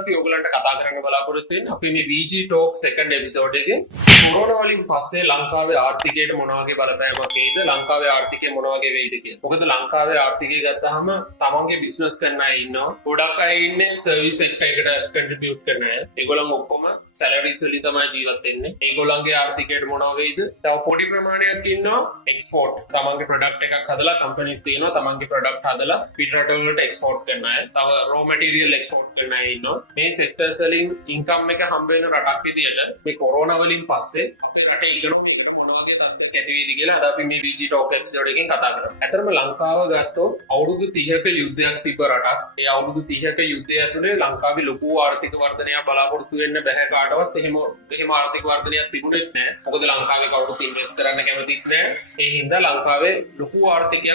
අපි ඔයගලන්ට කතා කරන්න බලාපොරොත්තු වෙන්නේ අපි මේ VG Talk second episode එකේ කොරෝනා වලින් පස්සේ ලංකාවේ ආර්ථිකයට මොන වගේ බලපෑමක් එයිද ලංකාවේ ආර්ථිකය මොන වගේ වෙයිද කියලා. මොකද ලංකාවේ ආර්ථිකය ගත්තාම තමන්ගේ බිස්නස් කරන අය ඉන්නවා. ගොඩක් අය ඉන්නේ සර්විස් සෙක්ටර් එකට කන්ට්‍රිබියුට් කරන අය. ඒගොල්ලන් ඔක්කොම සැලරිස් වලින් තමයි ජීවත් වෙන්නේ. ඒගොල්ලන්ගේ ආර්ථිකයට මොන වගේද? තව පොඩි ප්‍රමාණයක් ඉන්නවා එක්ස්පෝර්ට්. තමන්ගේ ප්‍රොඩක්ට් එකක් හදලා කම්පැනිස් තියෙනවා. තමන්ගේ ප්‍රොඩක්ට් හදලා පිටරට වලට එක්ස්පෝර්ට් කරන අය. තව රෝ මැටීරියල් එක්ස්පෝර්ට් කරන අය ඉන්නවා. මේ සෙක්ටර්ස් වලින් ඉන්කම් එක හම්බ වෙන රටක් විදියට මේ කොරෝනා වලින් පස්සේ අපේ රටේ ඉකොනොමි එක මොන වගේ තත්ත්වයක් ඇති වෙයිද කියලා අද අපි මේ VG Talk episode එකෙන් කතා කරමු. ඇත්තටම ලංකාව ගත්තොත් අවුරුදු 30ක යුද්ධයක් තිබ්බ රටක්. ඒ අවුරුදු 30ක යුද්ධය ඇතුලේ ලංකාවේ ලොකු ආර්ථික වර්ධනයක් බලාපොරොත්තු වෙන්න බෑ කාටවත්. එහෙම ආර්ථික වර්ධනයක් තිබුණෙත් නෑ. මොකද ලංකාවේ කවුරුත් ඉන්වෙස්ට් කරන්න කැමතිත් නෑ. ඒ හින්දා ලංකාවේ ලොකු ආර්ථික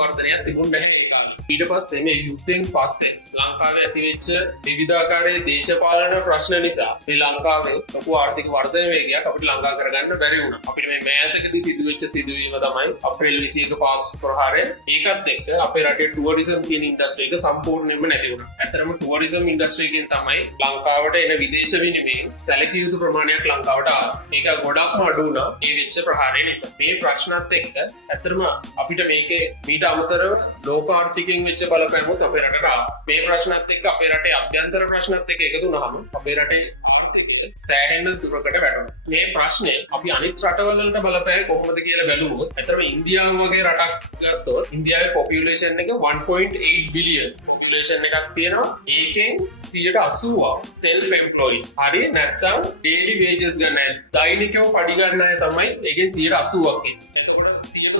වර්ධනයක් තිබුණේ නැහැ ඒ කාලේ. ඊට පස්සේ මේ යුද්ධෙන් පස්සේ ලංකාවේ ඇතිවෙච්ච විවිධාකාරයේ දේශපාලන ප්‍රශ්න නිසා මේ ලංකාවේ ලොකු ආර්ථික වර්ධන වේගයක් අපිට ළඟා කරගන්න බැරි වුණා. අපිට මේ මෑතකදී සිදුවෙච්ච සිදුවීම තමයි අප්‍රේල් 21 පාස් ප්‍රහාරය. ඒකත් එක්ක අපේ රටේ ටුවරිසම් කියන ඉන්ඩස්ට්‍රි එක සම්පූර්ණයෙන්ම නැති වුණා. ඇත්තටම ටුවරිසම් ඉන්ඩස්ට්‍රි එකෙන් තමයි ලංකාවට එන විදේශ විනිමයෙන් සැලකිය යුතු ප්‍රමාණයක් ලංකාවට ආවා. ඒක ගොඩක්ම අඩු වුණා මේ වෙච්ච ප්‍රහාරය නිසා. මේ ප්‍රශ්නත් එක්ක ඇත්තටම අපිට මේකේ ඊට අමතරව ලෝක ආර්ථිකයෙන් වෙච්ච බලපෑමුත් අපේ රටට ආවා. මේ ප්‍රශ්නත් එක්ක අපේ රටේ අභ්‍යන්තර ප්‍රශ්නත් එක්ක එකතු වුණාම අපේ රටේ ආර්ථිකය සෑහෙන දුරකට වැටුණා. මේ ප්‍රශ්නේ අපි අනිත් රටවල් වලට බලපෑම කොහොමද කියලා බැලුවොත් ඇත්තටම ඉන්දියාව වගේ රටක් ගත්තොත් ඉන්දියාවේ පොපියුලේෂන් එක 1.8 බිලියන් පොපියුලේෂන් එකක් තියෙනවා. ඒකෙන් 80% self employed. හරි නැත්නම් daily wages ගන්න දෛනිකව පඩි ගන්න අය තමයි ඒකෙන් 80%ක් ඉන්නේ. එතකොට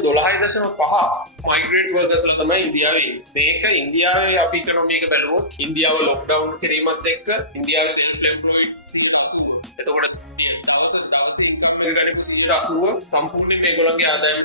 12.5 migrant workers ලා තමයි ඉන්දියාවේ. මේක ඉන්දියාවේ අපි ඉකොනොමි එක බැලුවොත් ඉන්දියාව ලොක්ඩවුන් කිරීමත් එක්ක ඉන්දියාවේ self employed 80%. එතකොට දවස් ඉන්කම් එක ගන්න 80% සම්පූර්ණයෙන් මේගොල්ලන්ගේ ආදායම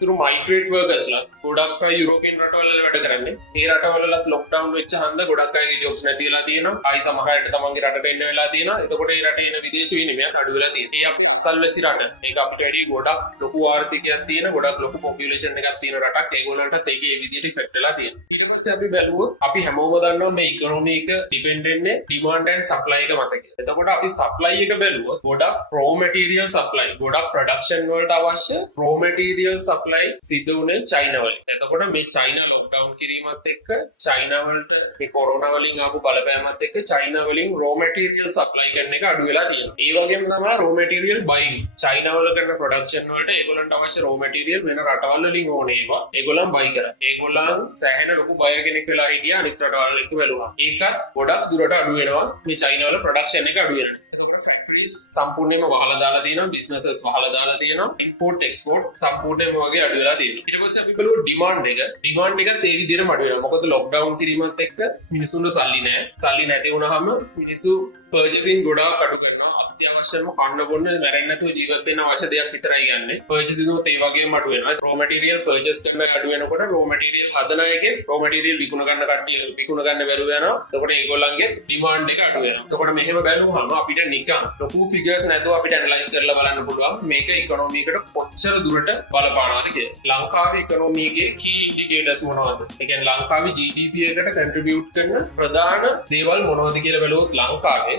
තුරු මයිග්‍රේට් වර්කර්ස් ලා ගොඩක් අය යුරෝපියන් රටවල වැඩ කරන්නේ. ඒ රටවලත් ලොක්ඩවුන් වෙච්ච හන්ද ගොඩක් අයගේ ජොබ්ස් නැති වෙලා තියෙනවා. ආයි සමහරවිට තමන්ගේ රටට එන්න වෙලා තියෙනවා. එතකොට ඒ රටේ එන විදේශ විනිමයක් අඩු වෙලා තියෙනවා. ඒ අපි අසල්වැසි රට. ඒක අපිට වැඩි ගොඩක් ලොකු ආර්ථිකයක් තියෙන, ගොඩක් ලොකු පොපියුලේෂන් එකක් තියෙන රටක්. ඒගොල්ලන්ටත් ඒකේ ඒ විදිහට ඉෆෙක්ට් වෙලා තියෙනවා. ඊට පස්සේ අපි බැලුවොත් අපි හැමෝම දන්නවා මේ ඉකොනොමි එක ඩිපෙන්ඩ් වෙන්නේ ඩිමාන්ඩ් ඇන්ඩ් සප්ලයි එක මත කියලා. එතකොට අපි සප්ලයි එක බැලුවොත් ගොඩක් රෝ මැටීරියල් සප්ලයි, ගොඩක් ප්‍රොඩක්ෂන් වලට අවශ්‍ය රෝ මැටීරියල් සප්ලයි සිද්ධ වුණේ චයිනා වලින්. එතකොට මේ චයිනා ලොක්ඩවුන් කිරීමත් එක්ක චයිනා වලට මේ කොරෝනා වලින් ආපු බලපෑමත් එක්ක චයිනා වලින් රෝ මැටීරියල් සප්ලයි කරන එක අඩු වෙලා තියෙනවා. ඒ වගේම තමයි රෝ මැටීරියල් බයින්. චයිනා වල කරන ප්‍රොඩක්ෂන් වලට ඒගොල්ලන්ට අවශ්‍ය රෝ මැටීරියල් වෙන රටවල් වලින් ඕනේ ඒවා. ඒගොල්ලන් බයි කරා. ඒගොල්ලන් සෑහෙන ලොකු බය කෙනෙක් වෙලා හිටියා අනිත් රටවල් එක්ක බැලුවා. ඒකත් ගොඩක් දුරට අඩු වෙනවා මේ චයිනා වල ප්‍රොඩක්ෂන් එක අඩු වෙනවා. එතකොට ෆැක්ටරිස් සම්පූර්ණයෙන්ම වහලා දාලා තියෙනවා, බිස්නසස් වහලා දාලා තියෙනවා, ඉම්පෝර්ට් එක්ස්පෝර්ට් සම්පූර්ණයෙන්ම වගේ අඩු වෙලා තියෙනවා. ඊට පස්සේ අපි බලමු ඩිමාන්ඩ් එකත් ඒ විදිහටම අඩු වෙනවා. මොකද ලොක්ඩවුන් කිරීමත් එක්ක මිනිසුන්ට සල්ලි නැහැ. සල්ලි නැති වුණාම මිනිස්සු පර්චේසින් ගොඩාක් අඩු කරනවා. අත්‍යවශ්‍යම කන්න බොන්න මැරෙන්නේ නැතුව ජීවත් වෙන්න අවශ්‍ය දෙයක් විතරයි ගන්නෙ. පර්චේසින් උත් ඒ වගේම අඩු වෙනවා. රෝ මැටීරියල් පර්චේස් කරන අඩු වෙනකොට රෝ මැටීරියල් හදන එකේ රෝ මැටීරියල් විකුණ ගන්න කට්ටිය විකුණ ගන්න බැරුව යනවා. එතකොට ඒගොල්ලන්ගේ ඩිමාන්ඩ් එක අඩු වෙනවා. එතකොට මෙහෙම බැලුවම අපිට නිකන් ලොකු ෆිගර්ස් නැතුව අපිට ඇනලයිස් කරලා බලන්න පුළුවන් මේක ඉකොනොමි එකට කොච්චර දුරට බලපානවද කියලා. ලංකාවේ ඉකොනොමි එකේ key indicators මොනවද? ඒ කියන්නේ ලංකාවේ GDP එකට contribute කරන ප්‍රධාන දේවල් මොනවද කියලා බැලුවොත් ලංකාවේ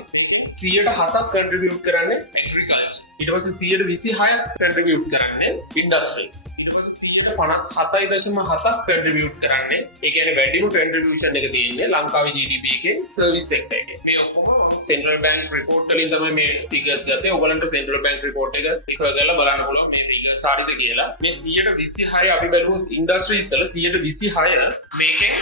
107ක් contribute කරන්නේ agriculture. ඊට පස්සේ 126ක් contribute කරන්නේ industries. ඊට පස්සේ 57.7ක් contribute කරන්නේ ඒ කියන්නේ වැඩිම contribution එක තියෙන්නේ ලංකාවේ GDP එකේ service sector එකේ. මේ ඔක්කොම central bank report වලින් තමයි මේ figures ගත්තේ. ඔයගලන්ට central bank report එක refer කරලා බලන්න පුළුවන් මේ figures හරියද කියලා. මේ 126 අපි බැලුවොත් industries වල 126 මේකේ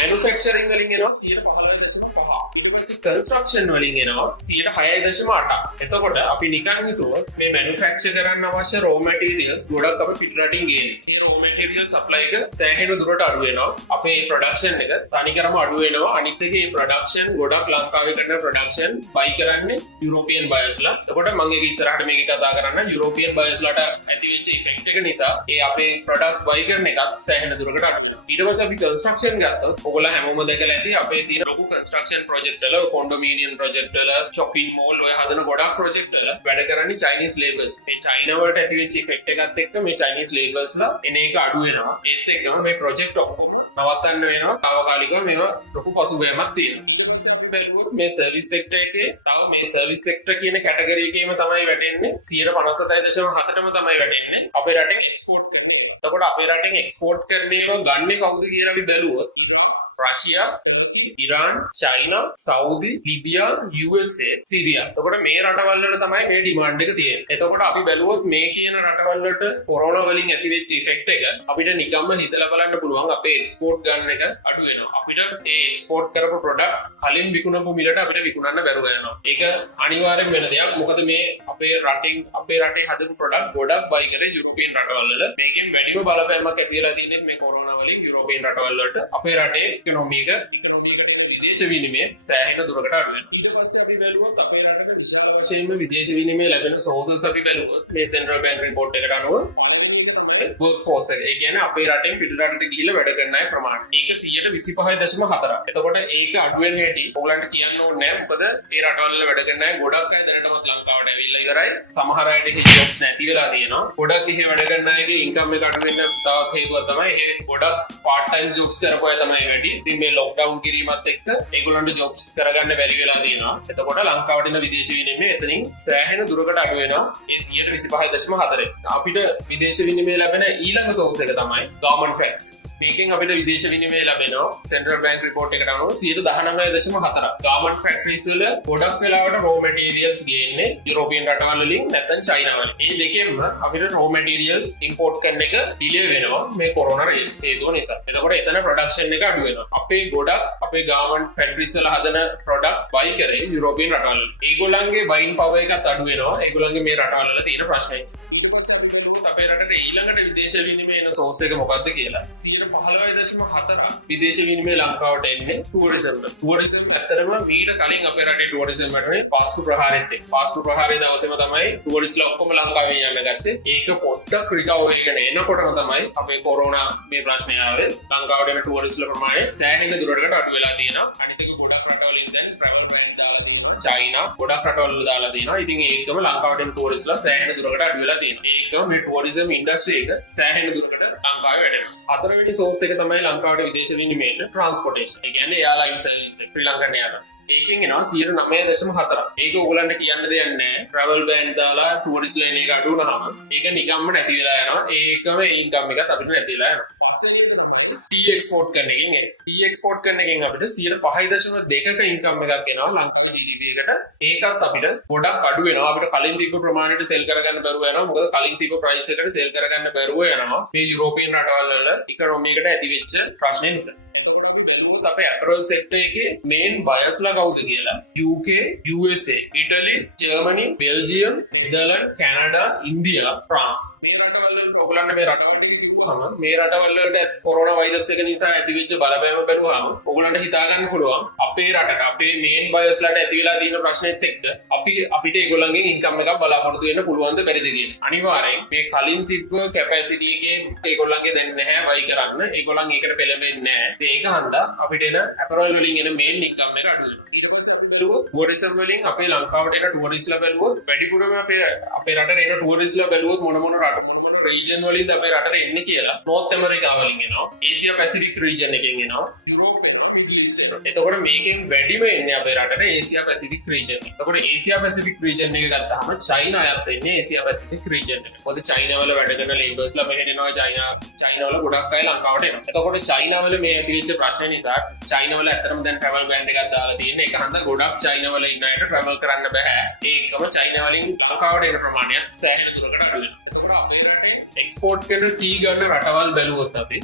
manufacturing වලින් එනවා 15.5. ඊට පස්සේ construction වලින් එනවා 6.8. එතකොට අපි නිකන් හිතුවොත් මේ manufacture කරන්න අවශ්‍ය raw materials ගොඩක් අපි පිටරටින් ගේන්නේ. මේ raw material supply එක සෑහෙන දුරට අඩු වෙනවා. අපේ production එක තනිකරම අඩු වෙනවා. අනිත් එකේ production ගොඩක් ලංකාවේ කරන production buy කරන්නේ European buyers ලා. එතකොට මම ඒක ඉස්සරහට මේක කතා කරන්න European buyers ලාට ඇති වෙච්ච effect එක නිසා ඒ අපේ product buy කරන එකත් සෑහෙන දුරකට අඩු වෙනවා. ඊට පස්සේ අපි construction ගත්තොත් ඔයගොල්ලෝ හැමෝම දැකලා ඇති අපේ තියෙන ලොකු construction project වල කොන්ඩොමීනියම් ප්‍රොජෙක්ට් වල shopping mall ඔය හදන ගොඩක් ප්‍රොජෙක්ට් වල වැඩ කරන්නේ Chinese laborers. මේ China වලට ඇති වෙච්ච ඉෆෙක්ට් එකත් එක්ක මේ Chinese laborers ලා එන එක අඩු වෙනවා. ඒත් එක්කම මේ ප්‍රොජෙක්ට් ඔක්කොම නවත්තන්න වෙනවා. තාවකාලිකව මේවා ලොකු පසුබෑමක් තියෙනවා. මේ සර්විස් සෙක්ටර් එකේ තව මේ සර්විස් සෙක්ටර් කියන කැටගරි එකේම තමයි වැටෙන්නේ 57.7%ම තමයි වැටෙන්නේ අපේ රටෙන් එක්ස්පෝර්ට් කරන ඒවා. එතකොට අපේ රටෙන් එක්ස්පෝර්ට් කරන ඒවා ගන්නේ කවුද කියලා අපි බැලුවොත් රෂියා, turkey, Iran, China, Saudi, ලිබියා, USA, Siriya. එතකොට මේ රටවල් වල තමයි මේ ඩිමාන්ඩ් එක තියෙන්නේ. එතකොට අපි බැලුවොත් මේ කියන රටවල් වලට කොරෝනා වලින් ඇති වෙච්ච ඉෆෙක්ට් එක අපිට නිකම්ම හිතලා බලන්න පුළුවන් අපේ එක්ස්පෝර්ට් ගන්න එක අඩු වෙනවා. අපිට ඒ එක්ස්පෝර්ට් කරපු ප්‍රොඩක්ට් කලින් විකුණපු මිලට අපිට විකුණන්න බැරුව යනවා. ඒක අනිවාර්යෙන් වෙන දෙයක්. මොකද මේ අපේ රටේ හදපු ප්‍රොඩක්ට් ගොඩක් බයි කරේ යුරෝපියන් රටවල් වල. මේකෙන් වැඩිම බලපෑමක් ඇති වෙලා තියෙන්නේ මේ කොරෝනා වලින් යුරෝපියන් රටවල් වලට. අපේ රටේ ඉකොනොමියකට විදේශ විනිමය සෑහෙන දුරකට අඩු වෙනවා. ඊට පස්සේ අපි බැලුවොත් අපේ රටට විශාල වශයෙන්ම විදේශ විනිමය ලැබෙන සෝසස් අපි බැලුවොත් මේ සෙන්ට්‍රල් බැංක් රිපෝට් එකට අනුව වර්ක් ෆෝස් එක. ඒ කියන්නේ අපේ රටෙන් පිටරටට ගිහිල්ලා වැඩ කරන අය ප්‍රමාණය. ඒක 125.4. එතකොට ඒක අඩු වෙන හැටි ඔයගලන්ට කියන්න ඕනේ නැහැ. මොකද ඒ රටවල වැඩ කරන අය ගොඩක් අය දැනටමත් ලංකාවට ඇවිල්ලා ඉවරයි. සමහර අයට ඒ ජොබ්ස් නැති වෙලා තියෙනවා. ගොඩක් එහෙ වැඩ කරන අයගේ ඉන්කම් එක අඩු වෙන්න තවත් හේතුවක් තමයි ඒ ගොඩක් පාර්ට් ටයිම් ජොබ්ස් කරපු අය තමයි වැඩි. ඉතින් මේ ලොක්ඩවුන් කිරීමත් එක්ක ඒගොල්ලන්ට ජොබ්ස් කරගන්න බැරි වෙලා තියෙනවා. එතකොට ලංකාවට එන විදේශ විනිමය එතනින් සෑහෙන දුරකට අඩු වෙනවා. ඒ 125.4. අපිට විදේශ විනිමය ලැබෙන ඊළඟ සෝස් එක තමයි ගවර්න්මන්ට් ෆැක්ටරිස්. මේකෙන් අපිට විදේශ විනිමය ලැබෙනවා සෙන්ට්‍රල් බැංක් රිපෝට් එකට අනුව 19.4. ගවර්න්මන්ට් ෆැක්ටරිස් වල ගොඩක් වෙලාවට රෝ මැටීරියල්ස් ගේන්නේ යුරෝපියන් රටවල් වලින් නැත්නම් චයිනා වලින්. මේ දෙකෙන්ම අපිට රෝ මැටීරියල්ස් ඉම්පෝට් කරන එක ඩිලේ වෙනවා මේ කොරෝනා හේතුව නිසා. එතකොට එතන ප්‍රොඩක්ෂන් එක අඩු වෙනවා. අපේ ගොඩක් අපේ ගවර්න්මන්ට් ෆැක්ටරිස් වල හදන ප්‍රොඩක්ට් බයි කරේ යුරෝපියන් රටවල්. ඒගොල්ලන්ගේ බයින් පවර් එකත් අඩු වෙනවා. ඒගොල්ලන්ගේ මේ රටවල් වල තියෙන ප්‍රශ්න නිසා. ඊට පස්සේ අපි බලමු අපේ රටට ඊළඟට විදේශ විනිමය එන සෝස් එක මොකක්ද කියලා. 15.4 විදේශ විනිමය ලංකාවට එන්නේ ටුවරිසම්. ටුවරිසම් ඇත්තටම මීට කලින් අපේ රටේ ටුවරිසම් වලට පාස්කු ප්‍රහාරෙත් එක්ක. පාස්කු ප්‍රහාරයේ දවසේම තමයි ටුවරිස්ලා ඔක්කොම ලංකාවේ යන්න ගත්තේ. ඒක පොඩ්ඩක් රිකවර් එකකට එනකොටම තමයි අපේ කොරෝනා මේ ප්‍රශ්නය ආවේ. ලංකාවට එන ටුවරිස්ලා ප්‍රමාණය සෑහෙන දුරකට අඩු වෙලා තියෙනවා. අනිත් එක ගොඩක් රටවලින් දැන් ට්‍රැවල් බෑන් දාලා තියෙනවා. චයිනා ගොඩක් රටවල දාලා තියෙනවා. ඉතින් ඒකම ලංකාවට එන ටුවරිස්ලා සෑහෙන දුරකට අඩු වෙලා තියෙනවා. ඒකම මේ ටුවරිසම් ඉන්ඩස්ට්‍රි එක සෑහෙන දුරකට ලංකාවේ වැඩෙනවා. හතරවෙනි සෝස් එක තමයි ලංකාවට විදේශ විනිමයට ට්‍රාන්ස්පෝර්ටේෂන්. ඒ කියන්නේ එයාලයින් සර්විස් එක ශ්‍රී ලංකන් එයාලයින්ස්. ඒකෙන් එනවා 9.4. ඒක ඕගොල්ලන්ට කියන්න දෙයක් නැහැ. ට්‍රැවල් බෑන් දාලා ටුවරිස්ලා එන එක අඩු වුණාම ඒක නිකම්ම නැති වෙලා යනවා. ඒකම ඉන්කම් එකත් අපිට නැති වෙලා යනවා. ටී එක්ස්පෝර්ට් කරන එකෙන් එන්නේ. ටී එක්ස්පෝර්ට් කරන එකෙන් අපිට 5.2ක ඉන්කම් එකක් එනවා ලංකාවේ GDP එකට. ඒකත් අපිට ගොඩක් අඩු වෙනවා. අපිට කලින් තිබ්බ ප්‍රමාණයට සෙල් කරගන්න බැරුව යනවා. මොකද කලින් තිබ්බ ප්‍රයිස් එකට සෙල් කරගන්න බැරුව යනවා. මේ යුරෝපියන් රටවල් වල ඉකොනොමි එකට ඇති වෙච්ච ප්‍රශ්නේ නිසා. බැලුවොත් අපේ ඇපරල් සෙක්ටර් එකේ මේන් බයර්ස්ලා කවුද කියලා UK, USA, Italy, Germany, Belgium, Netherlands, Canada, India, France. මේ රටවල් වල ඔයගොල්ලන්ට මේ රටවල් කිව්වම මේ රටවල් වලට කොරෝනා වෛරස් එක නිසා ඇතිවෙච්ච බලපෑම බැලුවාම ඔයගොල්ලන්ට හිතා ගන්න පුළුවන් අපේ රටට අපේ මේන් බයර්ස්ලාට ඇති වෙලා තියෙන ප්‍රශ්නෙත් එක්ක අපිට ඒගොල්ලන්ගෙන් ඉන්කම් එකක් බලාපොරොත්තු වෙන්න පුළුවන්ද බැරිද කියලා. අනිවාර්යෙන් මේ කලින් තිබ්බ කැපැසිටි එකේ ඒගොල්ලන්ගේ දැන් නැහැ වයි කරන්න. ඒගොල්ලන් ඒකට පෙළඹෙන්නේ නැහැ. ඒක හන්දා අපිට එන අපරල් වලින් එන මේන් ඉන්කම් එක අඩු වෙනවා. ඊට පස්සේ අපි බලුවොත් ටුවරිසම් වලින් අපේ ලංකාවට එන ටුවරිස්ලා බලුවොත් වැඩිපුරම අපේ රටට එන ටුවරිස්ලා බලුවොත් මොන රීජන් වලින්ද අපේ රටට එන්නේ කියලා. නෝර්ත් ඇමරිකා වලින් එනවා. ඒසියා පැසිෆික් රීජන් එකෙන් එනවා. යුරෝප් එනවා. මිඩල් ඊස්ට් එනවා. එතකොට මේකෙන් වැඩිම එන්නේ අපේ රටට ඒසියා පැසිෆික් රීජන් එක. එතකොට ඒසියා පැසිෆික් රීජන් එක ගත්තාම චයිනා අයත් එන්නේ ඒසියා පැසිෆික් රීජන් එක. මොකද චයිනා වල වැඩ කරන ලේබර්ස්ලා මෙහෙට එනවා. චයිනා වල ගොඩක් අය ලංකාවට එනවා. එතකොට චයිනා වල මේ ඇතිවෙච්ච ප්‍රශ්න නිසා චයිනා වල ඇත්තටම දැන් ට්‍රැවල් බෑන් එකක් දාලා තියෙන එක හන්ද ගොඩක් චයිනා වල ඉන්න අයට ට්‍රැවල් කරන්න බෑ. ඒකම චයිනා වලින් ලංකාවට එන ප්‍රමාණය සෑහෙන දුරකට අඩු වෙනවා. අපේ රටේ එක්ස්පෝර්ට් කරන ටී ගන්න රටවල් බැලුවොත් අපි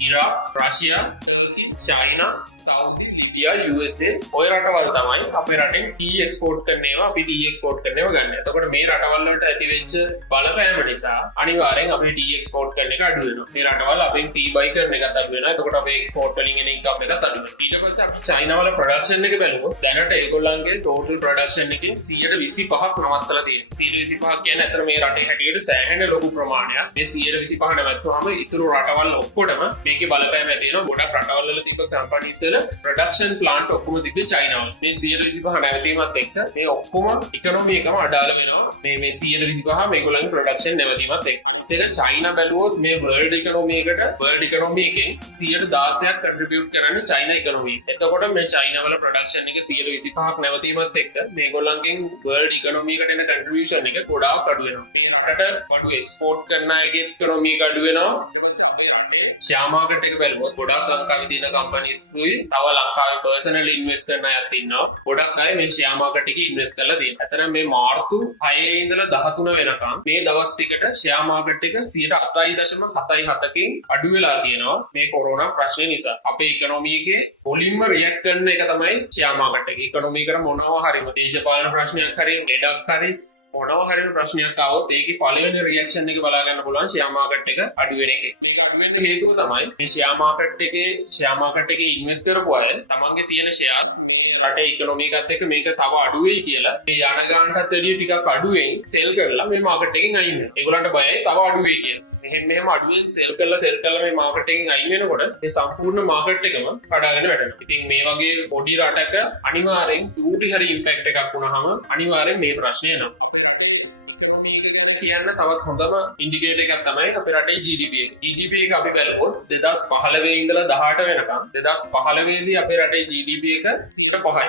ඉරාක්, රෂියා, ටර්කි, චයිනා, සෞදි, ලිබියා, USA ඔය රටවල් තමයි අපේ රටෙන් ටී එක්ස්පෝර්ට් කරන ඒවා අපි ටී එක්ස්පෝර්ට් කරන ඒවා ගන්න. එතකොට මේ රටවල් වලට ඇතිවෙච්ච බලපෑම නිසා අනිවාර්යෙන් අපේ ටී එක්ස්පෝර්ට් කරන එක අඩු වෙනවා. මේ රටවල් අපෙන් ටී බයි කරන එකත් අඩු වෙනවා. එතකොට අපේ එක්ස්පෝර්ට් වලින් එන ඉන්කම් එකත් අඩු වෙනවා. ඊට පස්සේ අපි චයිනා වල ප්‍රොඩක්ෂන් එක බැලුවොත් දැනට ඒගොල්ලන්ගේ ටෝටල් ප්‍රොඩක්ෂන් එකෙන් 125ක් නවත්තලා තියෙනවා. 125ක් කියන්නේ අතන මේ රටේ හැටියට සෑහෙන ලොකු ප්‍රමාණයක්. මේ 125 නැවතුනම ඉතුරු රටවල් ඔක්කොටම මේකේ බලපෑම ඇති වෙනවා. ගොඩක් රටවල් වල තිබ්බ කම්පැනිස් වල ප්‍රොඩක්ෂන් ප්ලාන්ට් ඔක්කොම තිබ්බේ චයිනාවල. මේ 125 නැවතීමත් එක්ක මේ ඔක්කොම ඉකොනොමි එකම අඩාල වෙනවා. මේ 125 මේගොල්ලන්ගේ ප්‍රොඩක්ෂන් නැවතීමත් එක්ක. ඒක චයිනා බැලුවොත් මේ වර්ල්ඩ් ඉකොනොමි එකෙන් 116ක් කන්ට්‍රිබියුට් කරන්නේ චයිනා ඉකොනොමි. එතකොට මේ චයිනා වල ප්‍රොඩක්ෂන් එක 125ක් නැවතීමත් එක්ක මේගොල්ලන්ගෙන් වර්ල්ඩ් ඉකොනොමි එකට එන කන්ට්‍රිබියුෂන් එක ගොඩාක් අඩු වෙනවා. මේ රටට බඩු එක්ස්පෝර්ට් කරන අයගේ ඉකොනොමි එක අඩු වෙනවා. ඊට පස්සේ අපේ රටේ ෂෙයා මාකට් එක බැලුවොත් ගොඩාක් ලංකාවේ තියෙන කම්පැනිස් උයි තව ලංකාවේ පර්සනලි ඉන්වෙස්ට් කරන අයත් ඉන්නවා. ගොඩක් අය මේ ෂෙයා මාකට් එකේ ඉන්වෙස්ට් කරලා තියෙනවා. අතන මේ මාර්තු 6 ඉඳලා 13 වෙනකම් මේ දවස් ටිකට ෂෙයා මාකට් එක 8.77කින් අඩු වෙලා තියෙනවා මේ කොරෝනා ප්‍රශ්නේ නිසා. අපේ ඉකොනොමි එකේ මුලින්ම රියැක්ට් කරන එක තමයි ෂෙයා මාකට් එක. ඉකොනොමි එකට මොනවා හරි දේශපාලන ප්‍රශ්නයක් හරි ලෙඩක් හරි මොනවා හරි ප්‍රශ්නයක් ආවොත් ඒකේ පළවෙනි රියැක්ෂන් එක බලා ගන්න පුළුවන් ෂෙයා මාකට් එක අඩු වෙන එක. මේක අඩු වෙන්න හේතුව තමයි මේ ෂෙයා මාකට් එකේ ඉන්වෙස්ට් කරපු අය තමන්ගේ තියෙන ෂෙයාර්ස් මේ රටේ ඉකොනොමි එකත් එක්ක මේක තව අඩු වෙයි කියලා මේ යන ගානටත් වැඩිය ටිකක් අඩුවෙන් සෙල් කරලා මේ මාකට් එකෙන් අයින් වෙනවා. ඒගොල්ලන්ට බයයි තව අඩු වෙයි කියලා. මෙහෙම අඩුවෙන් සෙල් කරලා මේ මාකට් එකෙන් අයින් වෙනකොට මේ සම්පූර්ණ මාකට් එකම කඩාගෙන වැටෙනවා. ඉතින් මේ වගේ පොඩි රටක අනිවාර්යෙන් චූටි හරි ඉම්පැක්ට් එකක් වුණාම අනිවාර්යෙන් මේ ප්‍රශ්නේ එනවා. අපේ රටේ ඉකොනොමි එක ගැන කියන්න තවත් හොඳම ඉන්ඩිකේටර් එකක් තමයි අපේ රටේ GDP එක. GDP එක අපි බලුවොත් 2015 ඉඳලා 18 වෙනකම් 2015 දී අපේ රටේ GDP එක 5%යි.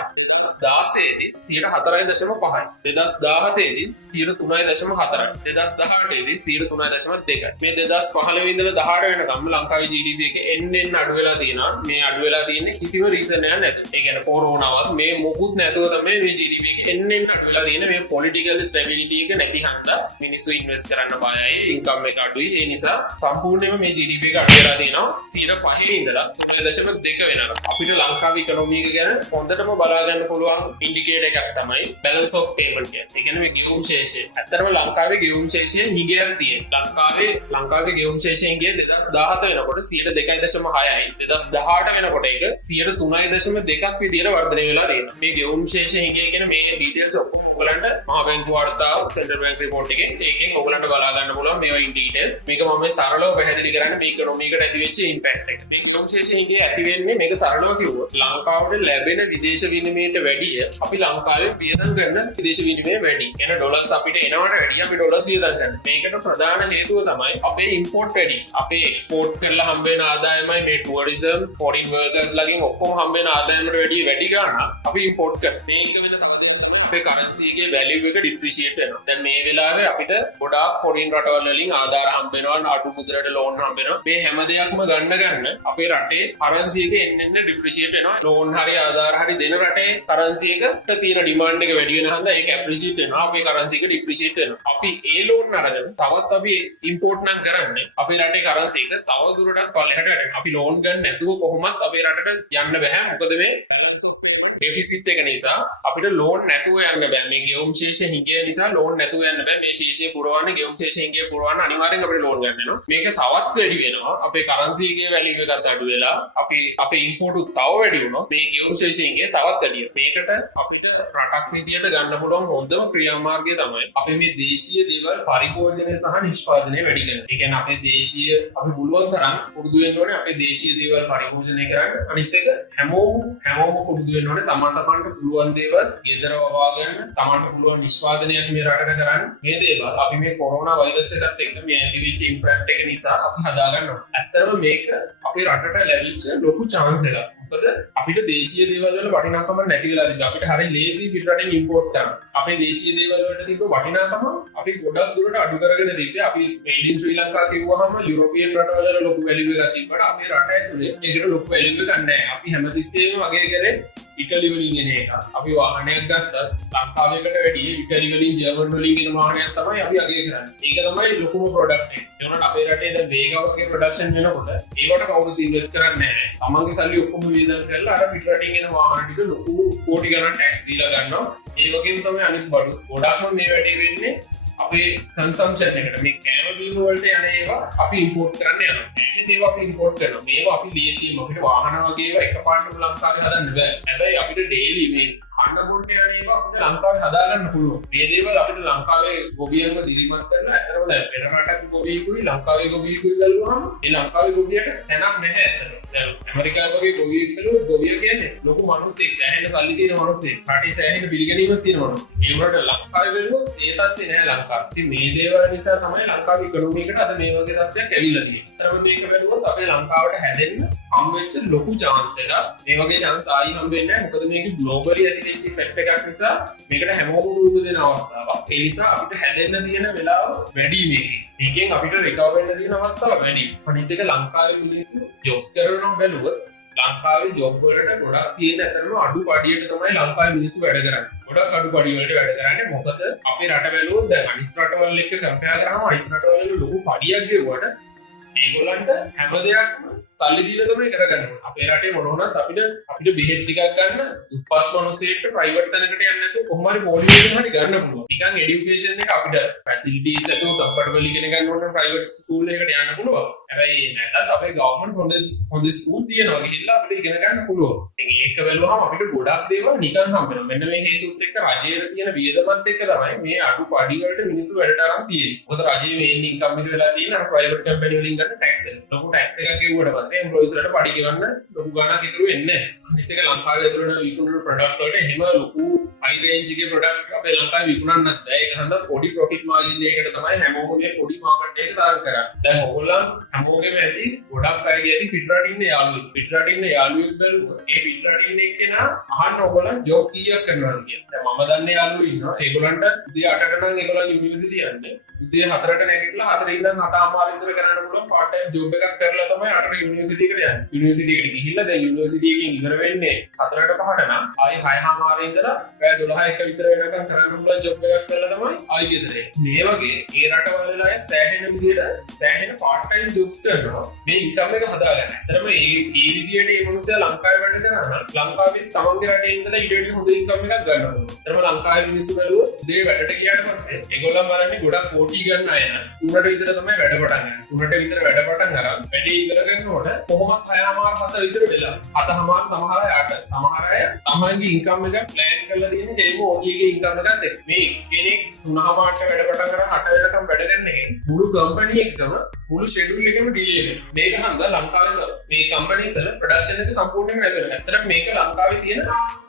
2016 දී 4.5%යි. 2017 දී 3.4%යි. 2018 දී 3.2%යි. මේ 2015 ඉඳලා 18 වෙනකම් ලංකාවේ GDP එක එන්න අඩු වෙලා තියෙනවා. මේ අඩු වෙලා තියෙන්නේ කිසිම රීසන් එකක් නැතුව. ඒ කියන්නේ කොරෝනාවත් මේ මොකුත් නැතුව තමයි මේ GDP එක එන්න අඩු වෙලා තියෙන්නේ. මේ පොලිටිකල් ස්ටැබිලිටි එක නැති හන්දා මිනිස්සු ඉන්වෙස්ට් කරන්න බයයි, ඉන්කම් එක අඩුයි. ඒ නිසා සම්පූර්ණයෙන්ම මේ GDP එක අඩු වෙලා තියෙනවා 5% ඉඳලා 3.2 වෙනකම්. අපිට ලංකාවේ ඉකොනොමි එක ගැන හොඳටම බලා ගන්න පුළුවන් ඉන්ඩිකේටර් එකක් තමයි balance of payment කියන්නේ. ඒ කියන්නේ මේ ගෙවුම් ශේෂය. ඇත්තටම ලංකාවේ ගෙවුම් ශේෂය හිඟයක් තියෙනවා. ලංකාවේ ගෙවුම් ශේෂය හිඟය 2017 වෙනකොට 2.6යි. 2018 වෙනකොට ඒක 3.2ක් විදියට වර්ධනය වෙලා තියෙනවා. මේ ගෙවුම් ශේෂය හිඟය කියන මේ ඩීටේල්ස් ඔක්කොම ඔයගලන්ට මහා බැංකුව වාර්තාව සෙන්ට්‍රල් බැංක් රිපෝට් එකෙන් ඔයගලන්ට බලා ගන්න පුළුවන් මේවා ඉන් ඩීටේල්. මේක මම සරලව පැහැදිලි කරන්න මේ ඉකොනොමි එකට ඇති වෙච්ච ඉම්පැක්ට් එක. මේ ගෙවුම් ශේෂය හිඟය ඇති වෙන්නේ මේක සරලව කිව්වොත් ලංකාවට ලැබෙන විදේශ විනිමයට වැඩිය අපි ලංකාවේ වියදම් කරන විදේශ විනිමය වැඩි. එන ඩොලර්ස් අපිට එනවට වැඩිය අපි ඩොලර්ස් වියදම් කරනවා. මේකට ප්‍රධාන හේතුව තමයි අපේ ඉම්පෝර්ට් වැඩි. අපේ එක්ස්පෝර්ට් කරලා හම්බ වෙන ආදායමයි මේ ටුවරිසම්, ෆොරින් වර්කර්ස් ලගෙන් ඔක්කොම හම්බ වෙන ආදායමට වැඩි ගාණක් අපි ඉම්පෝර්ට් කරනවා. මේක වෙන තමයි අපේ කරන්සි එකේ වැලියු එක ඩිප්‍රීෂিয়েට් වෙනවා. දැන් මේ වෙලාවේ අපිට ගොඩාක් ෆොරින් රටවල් වලින් ආධාර හම්බ වෙනවා, අඩු මුදලට ලෝන් හම්බ වෙනවා. මේ හැම දෙයක්ම ගන්න අපේ රටේ කරන්සි එක එන්න ඩිප්‍රීෂিয়েට් වෙනවා. ලෝන් හරි ආධාර හරි දෙන රටේ කරන්සි එකට තියෙන ඩිමාන්ඩ් එක වැඩි වෙන හන්ද ඒක ඇප්‍රීෂিয়েට් වෙනවා. අපේ කරන්සි එක ඩිප්‍රීෂিয়েට් වෙනවා. අපි ඒ ලෝන් අරගෙන තවත් අපි ඉම්පෝර්ට් නම් කරන්නේ අපේ රටේ කරන්සි එක තව දුරටත් පල්ලෙහාට වැඩෙනවා. අපි ලෝන් ගන්න නැතුව කොහොමත් අපේ රටට යන්න බෑ. මොකද මේ බැලන්ස් ඔෆ් පේමන්ට් ඩෙෆිසිට් එක නිසා අපිට ලෝන් නැතුව යන්න බෑ. මේ ගෙවුම් ශේෂ හිඟය නිසා ලෝන් නැතුව යන්න බෑ. මේ ශේෂය පුරවන්න ගෙවුම් ශේෂ හිඟය පුරවන්න අනිවාර්යෙන් අපිට ලෝන් ගන්න වෙනවා. මේක තවත් වැඩි වෙනවා. අපේ කරන්සි එකේ වැලියු එකත් අඩු වෙලා අපේ ඉම්පෝර්ට් තව වැඩි වුණා. මේ ගෙවුම් ශේෂ හිඟය තවත් වැඩි වෙනවා. මේකට අපිට රටක් විදියට ගන්න පුළුවන් හොඳම ක්‍රියාමාර්ගය තමයි අපි මේ දේශීය දේවල් පරිභෝජනය සහ නිෂ්පාදනය වැඩි කරන. ඒ කියන්නේ අපේ දේශීය අපි පුළුවන් තරම් පුරුදු වෙන්න ඕනේ අපේ දේශීය දේවල් පරිභෝජනය කරන්න. අනිත් එක හැමෝම පුරුදු වෙන්න ඕනේ තමන්ට පුළුවන් දේවල් ගෙදර වවා ගන්න, තමන්ට පුළුවන් නිෂ්පාදනයක් මේ රටට කරන්න. මේ දේවල් අපි මේ කොරෝනා වෛරස් එකත් එක්ක මේ ඇතිවෙච්ච ඉම්පැක්ට් එක නිසා අපි හදා ගන්න ඕනේ. ඇත්තටම මේක අපේ රටට ලැබිච්ච ලොකු chance එකක්. මොකද අපිට දේශීය දේවල් වල වටිනාකම නැති වෙලා තිබ්බා. අපිට හරිය ලේසි පිටරටින් ඉම්පෝර්ට් කරන්න. අපේ දේශීය දේවල් වලට තිබ්බ වටිනාකම අපි ගොඩක් දුරට අඩු කරගෙන තිබ්බේ. අපි මේඩ් ඉන් ශ්‍රී ලංකා කිව්වහම යුරෝපියන් රටවල ලොකු වැලියු එකක් තිබ්බට අපේ රට ඇතුලේ ඒකට ලොකු වැලියු එකක් නැහැ. අපි හැමතිස්සෙම වගේ කරේ ඉටලි වලින් එන එක. අපි වාහනයක් ගත්තත් ලංකාවේකට වැඩිය ඉටලි වලින් ජර්මන් වලින් එන වාහනයක් තමයි අපි අගය කරන්නේ. ඒක තමයි ලොකුම ප්‍රොඩක්ට් එක. ඒ වුණාට අපේ රටේ දැන් වේගවත්ගේ ප්‍රොඩක්ෂන් වෙනකොට ඒවට කවුරුත් ඉන්වෙස්ට් කරන්නේ නැහැ. තමන්ගේ සල්ලි ඔක්කොම වියදම් කරලා අර පිටරටින් එන වාහන ටික ලොකු කෝටි ගණන් ටැක්ස් දීලා ගන්නවා. ඒ වගේම තමයි අනිත් බඩු. ගොඩක්ම මේ වැඩේ වෙන්නේ අපේ කන්සම්ප්ෂන් එකට. මේ කෑම බීම වලට යන ඒවා අපි ඉම්පෝර්ට් කරන්න යනවා. ඒවා අපි ඉම්පෝර්ට් කරනවා. මේවා අපි දේශීයම අපිට වාහන වගේ ඒවා එකපාරටම ලංකාවේ හදන්න බෑ. හැබැයි අපිට ඩේලි මේ කන්න බොන්න යන ඒවා අපිට ලංකාවේ හදාගන්න පුළුවන්. මේ දේවල් අපිට ලංකාවේ ගොවියන්ව දිරිමත් කරලා ඇත්තටම දැන් වෙන රටක ගොවියෙකුයි ලංකාවේ ගොවියෙකුයි බැලුවාම ඒ ලංකාවේ ගොවියට තැනක් නැහැ ඇත්තටම. දැන් ඇමරිකාව වගේ ගොවියෙක් බැලුවොත් ගොවිය කියන්නේ ලොකු මිනිස්සෙක්, සෑහෙන සල්ලි තියෙන මිනිස්සෙක්, රටේ සෑහෙන පිළිගැනීමක් තියෙන මිනිස්සෙක්. ඒ වුණාට ලංකාවේ බැලුවොත් ඒ තත්ත්වේ නැහැ ලංකාවේ. ඉතින් මේ දේවල් නිසා තමයි ලංකාවේ ඉකොනොමි එකට අද මේ වගේ තත්ත්වයක් ඇවිල්ලා තියෙන්නේ. ඒතරම මේක බැලුවොත් අපේ ලංකාවට හැදෙන්න හම්බෙච්ච ලොකු chance එකක්. මේ වගේ chance ආයි හම්බෙන්නේ නැහැ. මොකද මේක globally ඇතිවෙච්ච effect එකක් නිසා මේකට හැමෝම උරුදු දෙන අවස්ථාවක්. ඒ නිසා අපිට හැදෙන්න තියෙන වෙලාව වැඩි මේකේ. මේකෙන් අපිට recover වෙන්න තියෙන අවස්ථාව වැඩි. අනිත් එක ලංකාවේ මිනිස්සු jobs කරනවා බැලුවොත් ලංකාවේ ජොබ් වලට ගොඩක් තියෙන අතරම අඩු පඩියට තමයි ලංකාවේ මිනිස්සු වැඩ කරන්නේ. ගොඩක් අඩු පඩි වලට වැඩ කරන්නේ. මොකද අපේ රට බැලුවොත් දැන් අනිත් රටවල් එක්ක කම්පෙයාර් කරාම අනිත් රටවල ලොකු පඩියක් ගෙවුවට ඒගොල්ලන්ට හැම දෙයක්ම සල්ලි දීලා තමයි කරගන්න ඕනේ. අපේ රටේ මොන වුණත් අපිට බෙහෙත් ටිකක් ගන්න උත්පත් මොනසෙට ප්‍රයිවට් තැනකට යන්න නැතුව කොහොම හරි මොඩියු එකකින් හරි ගන්න පුළුවන්. නිකන් এডুকেෂන් එක අපිට ෆැසිලිටිස් එක කම්ෆර්ටබල් ඉගෙන ගන්න ඕන ප්‍රයිවට් ස්කූල් එකකට යන්න පුළුවන්. හැබැයි නැත්නම් අපේ ගවර්න්මන්ට් හොඳ ස්කූල් තියෙනවා ගිහිල්ලා අපිට ඉගෙන ගන්න පුළුවන්. ඉතින් ඒක බැලුවහම අපිට ගොඩක් දේවල් නිකන් හම්බ වෙනවා. මෙන්න මේ හේතුත් එක්ක රජයේ තියෙන වියදමත් එක්ක තමයි මේ අඩු පඩි වලට මිනිස්සු වැඩට අරන් තියෙන්නේ. මොකද රජයේ මේන් ඉන්කම් එක වෙලා තියෙන අර ප්‍රයිවට් කම්පැනි වලින් ගන්න ටැක්ස් එක. ලොකු ටැක්ස් එකක් ගෙවුවට පස්සේ එම්ප්ලොයිස් වලට පඩි ගෙවන්න ලොකු ගාණක් ඉතුරු වෙන්නේ නැහැ. අනිත් එක ලංකාවේ ඇතුළේ විකුණන ප්‍රොඩක්ට් වලට එහෙම ලොකු හයි රේන්ජ් එකේ ප්‍රොඩක්ට් අපේ ලංකාවේ විකුණන්නත් බෑ. ඒක හන්දා පොඩි ප්‍රොෆිට් මාර්ජින් එකකට තමයි හැමෝම මේ පොඩි මාකට් එක තරම් කරන්නේ. දැන් ඕගොල්ලන් හැමෝගෙම ඇති ගොඩක් අයගේ ඇති පිටරට ඉන්න යාළුවෙක්. පිටරට ඉන්න යාළුවෙක් බැලුවා. ඒ පිටරට ඉන්න එක්කෙනා අහන්න ඕගොල්ලන් ජොබ් කීයක් කරනවද කියලා. දැන් මම දන්නේ යාළුවෝ ඉන්නවා. ඒගොල්ලන්ට උදේ 8ට නම් ඒගොල්ලන් යුනිවර්සිටි යන්නේ. උදේ 4ට නැගිටලා 4 ඉඳන් 7:00 විතර කරන්න පුළුවන් පාර්ට් ටයිම් ජොබ් එකක් කරලා තමයි 8ට යුනිවර්සිටි එකට යන්නේ. යුනිවර්සිටි එකට ගිහිල්ලා දැන් යුනිවර්සිටි එකෙන් ඉවර වෙන්නේ 4ට 5ට නම් ආයි 6:00 ඉඳලා රෑ 12ට විතර වෙනකන් කරන්න පුළුවන් ජොබ් එකක් කරලා තමයි ආයි ගෙදර එන්නේ. මේ වගේ ඒ රටවල අය සෑහෙන විදියට සෑහෙන පාර්ට් ටයිම් ජොබ්ස් කරනවා. මේ ඉන්කම් එක හදාගන්න. ඇත්තටම මේ විදියට මේ මිනිස්සු ලංකාවේ වැඩ කරනවා. ලංකාවේ තමන්ගේ රටේ ඉඳලා ඊට වඩා හොඳ ඉන්කම් එකක් ගන්නවා. ඇත්තටම ලංකාවේ මිනිස්සු බැලුවොත් උදේ වැඩට ගියාට පස්සේ ඒගොල්ලන් බලන්නේ ගොඩක් කෝටි ගන්න අය නෑ. 3ට විතර තමයි වැඩ පටන් ගන්න. 3ට විතර වැඩ පටන් අරන් වැඩේ ඉවර කරනකොට කොහොමත් 6:00 විතර වෙලා 7:00 සමහර අය 8 සමහර අය තමන්ගේ ඉන්කම් එක ප්ලෑන් කරලා තියෙන කෙලිම ඕඩියගේ ඉන්කම් එකක් දෙන්න. මේ කෙනෙක් 3:00ට වැඩ පටන් අරන් 8 වෙනකම් වැඩ කරන එක මුළු කම්පැනි එකම මුළු ෂෙඩියුල් එකම ඩිලේ වෙනවා. මේක හන්දා ලංකාවේ මේ කම්පැනිස් වල ප්‍රොඩක්ෂන් එක සම්පූර්ණයෙන්ම නැති වෙනවා. ඇත්තටම මේක ලංකාවේ තියෙන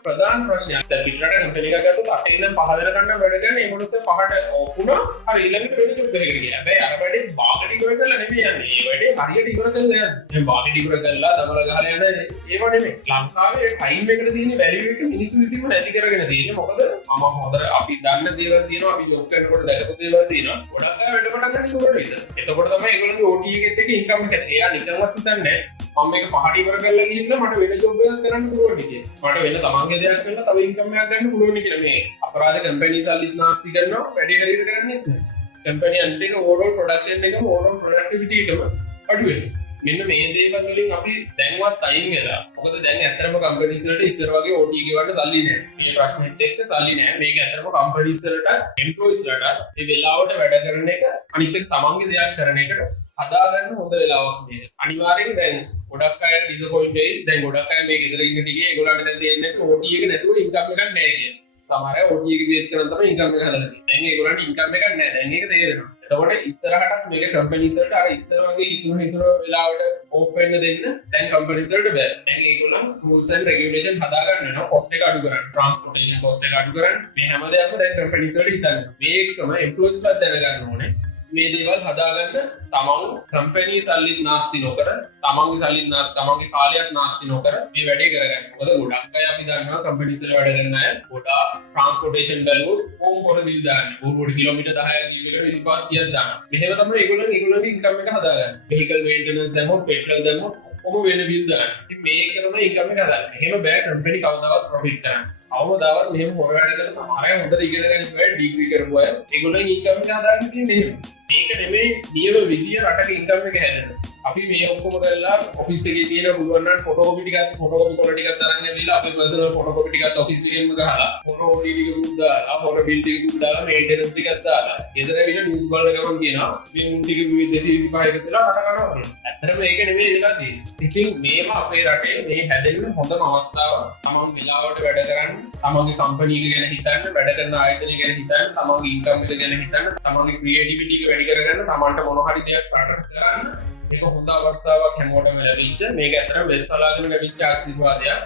ප්‍රධාන ප්‍රශ්නයක්. දැන් පිටරට කම්පැනි එකක් ගත්තොත් 8 ඉඳන් 5 වෙනකම් වැඩ කරන මේ මිනිස්සු 5ට ඔෆ් වුණා. හරි ඊළඟට වෙන ජොබ් එකකට ගියා. හැබැයි අර වැඩේ බාගෙට ඉවර කරලා නෙමෙයි යන්නේ. මේ වැඩේ හරියට ඉවර කරලා යන්නේ. මේ බාගෙට ඉවර කරලා දමල ගහලා යන ඒව නෙමෙයි. ලංකාවේ ටයිම් එකට තියෙන වැලියු එක මිනිස්සු විසින්ම නැති කරගෙන තියෙන්නේ. මොකද මම හොඳ අපි දන්න දේවල් තියෙනවා. අපි ජොබ් කරනකොට දැකපු දේවල් තියෙනවා. ගොඩක් අය වැඩ පටන් ගන්න ඉවර වෙනවා. එතකොට තමයි ඒගොල්ලන්ගේ OT එකෙත් එක්ක ඉන්කම් එක. එයා නිකන්වත් හිතන්නේ මම මේක 5ට ඉවර කරලා ගිහින් මට වෙන ජොබ් එකක් කරන්න පුළුවන් කියලා. මට වෙන තමන්ගේ දෙයක් කරලා තව ඉන්කම් එකක් ගන්න පුළුවන් කියලා මේ අපරාධ කම්පැනි සල්ලිත් නාස්ති කරනවා වැඩි හරියට කරන්නේ නැහැ. කම්පැනි අන්ට එක ඕවරෝල් ප්‍රොඩක්ෂන් එකම ඕවරෝල් ප්‍රොඩක්ටිවිටි එකම අඩු වෙනවා. මෙන්න මේ දේවල් වලින් අපි දැන්වත් අයින් වෙලා. මොකද දැන් ඇත්තටම කම්පැනිස් වලට ඉස්සර වගේ OT ගෙවන්න සල්ලි නැහැ. මේ ප්‍රශ්නෙත් එක්ක සල්ලි නැහැ. මේක ඇත්තටම කම්පැනිස් වලට එම්ප්ලොයිස් වලට මේ වෙලාවට වැඩ කරන එක අනිත් එක තමන්ගේ දෙයක් කරන එකට හදාගන්න හොඳ වෙලාවක් මේක. අනිවාර්යෙන් දැන් ගොඩක් අය ඩිසපොයින්ට් වෙයි. දැන් ගොඩක් අය මේ ගෙදර ඉන්න ටිකේ ඒගොල්ලන්ට දැන් දෙන්නේ OT එක නැතුව ඉන්කම් එකක් නැහැ කියලා. සමහර අය OT එක බේස් කරන් තමයි ඉන්කම් එක හදලා තියෙන්නේ. දැන් ඒගොල්ලන්ට ඉන්කම් එකක් නැහැ. දැන් ඒක තේරෙනවා. එතකොට ඉස්සරහටත් මේක කම්පැනිස් වලට අර ඉස්සර වගේ හිතුන වෙලාවට ඕෆ් වෙන්න දෙන්න දැන් කම්පැනිස් වලට බෑ. දැන් ඒගොල්ලන් රූල්ස් ඇන්ඩ් රෙගියුලේෂන් හදා ගන්න වෙනවා. කොස්ට් එක අඩු කරන්න, ට්‍රාන්ස්පෝර්ටේෂන් කොස්ට් එක අඩු කරන්න. මේ හැම දෙයක්ම දැන් කම්පැනිස් වලට හිතන්න. මේකම එම්ප්ලොයිස්ලා දැනගන්න ඕනේ. මේ දේවල් හදාගන්න තමන් කම්පැනි සල්ලිත් නාස්ති නොකර තමන්ගේ සල්ලිත් තමන්ගේ කාලයක් නාස්ති නොකර මේ වැඩේ කරගන්න. මොකද ගොඩක් අය අපි දන්නවා කම්පැනිස් වල වැඩ කරන අය ගොඩාක් ට්‍රාන්ස්පෝර්ටේෂන් බැලුවොත් ඕම් පොර බිල් දාන්නේ. ඕම් කිලෝමීටර් 10ක් ගියකට 25ක් දානවා. මෙහෙම තමයි ඒගොල්ලන්ගේ ඉන්කම් එක හදාගන්නේ. වෙහිකල් මේන්ටනන්ස් දැම්මොත් පෙට්‍රල් දැම්මොත් ඔම වෙන බිල් දාන්නේ. ඉතින් මේක තමයි ඉන්කම් එක හදාගන්නේ. එහෙම බෑ කම්පැනි කවදාවත් ප්‍රොෆිට් කරන්න. අවදාවත් මෙහෙම හොර වැඩ කරලා සමහර අය හොඳට ඉගෙන ගන්න බෑ ඩිග්‍රී කරපු අය. ඒගොල්ලන්ගේ ඉන්කම් එක හදාගන්න තියෙන්නේ එහෙම. මේක නෙමෙයි නියම විදිය රටක ඉන්කම් එක හැදෙන්න. අපි මේ ඔක්කොම කරලා ඔෆිස් එකේ තියෙන පුළුවන් නම් ෆොටෝකෝපි ටිකක් අරන් ඇවිල්ලා අපි පර්සනල් ෆොටෝකෝපි ටිකක් ඔෆිස් එකේම ගහලා ෆොටෝ ටිකකුත් දාලා ෆොටෝ බිල් ටිකකුත් දාලා මේන්ටනන්ස් ටිකක් දාලා ගෙදර ඇවිල්ලා නිවුස් බලන ගමන් කියනවා මේ මුන් ටික 225 කට දාලා රට කරනවා. ඇත්තටම ඒක නෙමෙයි වෙලා තියෙන්නේ. ඉතින් මේම අපේ රටේ මේ හැදෙන්න හොඳම අවස්ථාව තමන් වෙලාවට වැඩ කරන්න, තමන්ගේ කම්පැනි එක ගැන හිතන්න, වැඩ කරන ආයතනය ගැන හිතන්න, තමන්ගේ ඉන්කම් එක ගැන හිතන්න, තමන්ගේ ක්‍රියේටිවිටි එක වැඩි කරගන්න, තමන්ට මොන හරි දෙයක් ප්‍රකට කරන්න. මේක හොඳ අවස්ථාවක් හැමෝටම ලැබිච්ච මේක ඇත්තටම වෙස්සලාගෙන ලැබිච්ච ආශිර්වාදයක්.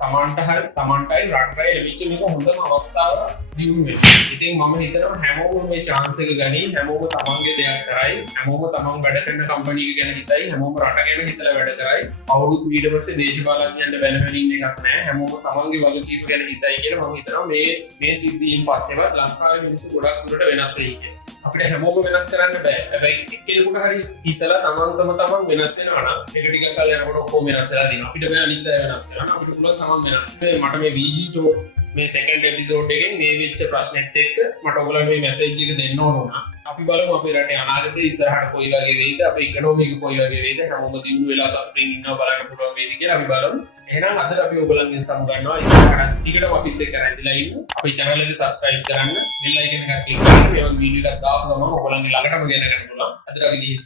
තමන්ට හරි තමන්ටයි රටටයි ලැබිච්ච මේක හොඳම අවස්ථාව දියුණු වෙන්න. ඉතින් මම හිතනවා හැමෝම මේ chance එක ගනි, හැමෝම තමන්ගේ දෙයක් කරයි, හැමෝම තමන් වැඩ කරන කම්පැනි එක ගැන හිතයි, හැමෝම රට ගැන හිතලා වැඩ කරයි. අවුරුදු ඊට පස්සේ දේශපාලඥයන්ට බැලපෙමින් එකක් නැහැ. හැමෝම තමන්ගේ වගකීම ගැන හිතයි කියලා මම හිතනවා මේ සිද්ධියෙන් පස්සේවත් ලංකාවේ මිනිස්සු ගොඩක් දුරට වෙනස් වෙයි කියලා. අපිට හැමෝම වෙනස් කරන්න බෑ. හැබැයි එක්කෙනෙකුට හරි හිතලා තමන් වෙනස් වෙනවා නම් ඒක ටිකක් කල් යනකොට ඔක්කොම වෙනස් වෙලා දිනවා. අපිට බෑ අනිත් අය වෙනස් කරන්න. අපිට පුළුවන් තමන් වෙනස් වෙන්න. මට මේ VG talk මේ සෙකන්ඩ් එපිසෝඩ් එකෙන් මේ වෙච්ච ප්‍රශ්නෙත් එක්ක මට ඔයගොල්ලන්ට මේ මැසේජ් එක දෙන්න ඕන වුණා. අපි බලමු අපේ රටේ අනාගතේ ඉස්සරහට කොයි වගේ වෙයිද, අපේ ඉකොනොමි එක කොයි වගේ වෙයිද, හැමෝම දිනු වෙලා සතුටින් ඉන්නවා බලන්න පුළුවන් වේද කියලා අපි බලමු. එහෙනම් අද අපි ඔයගොල්ලන්ගෙන් සමුගන්නවා ඉස්සරහට ටිකටම අපිත් එක්ක රැඳිලා ඉන්න. අපේ channel එක subscribe කරන්න, bell icon එක click කරන්න. මේ වගේ වීඩියෝ එකක් දාපු ගමන් ඔයගොල්ලන්ගේ ළඟටම ගෙනගන්න පුළුවන්. අද අපි ගිහින්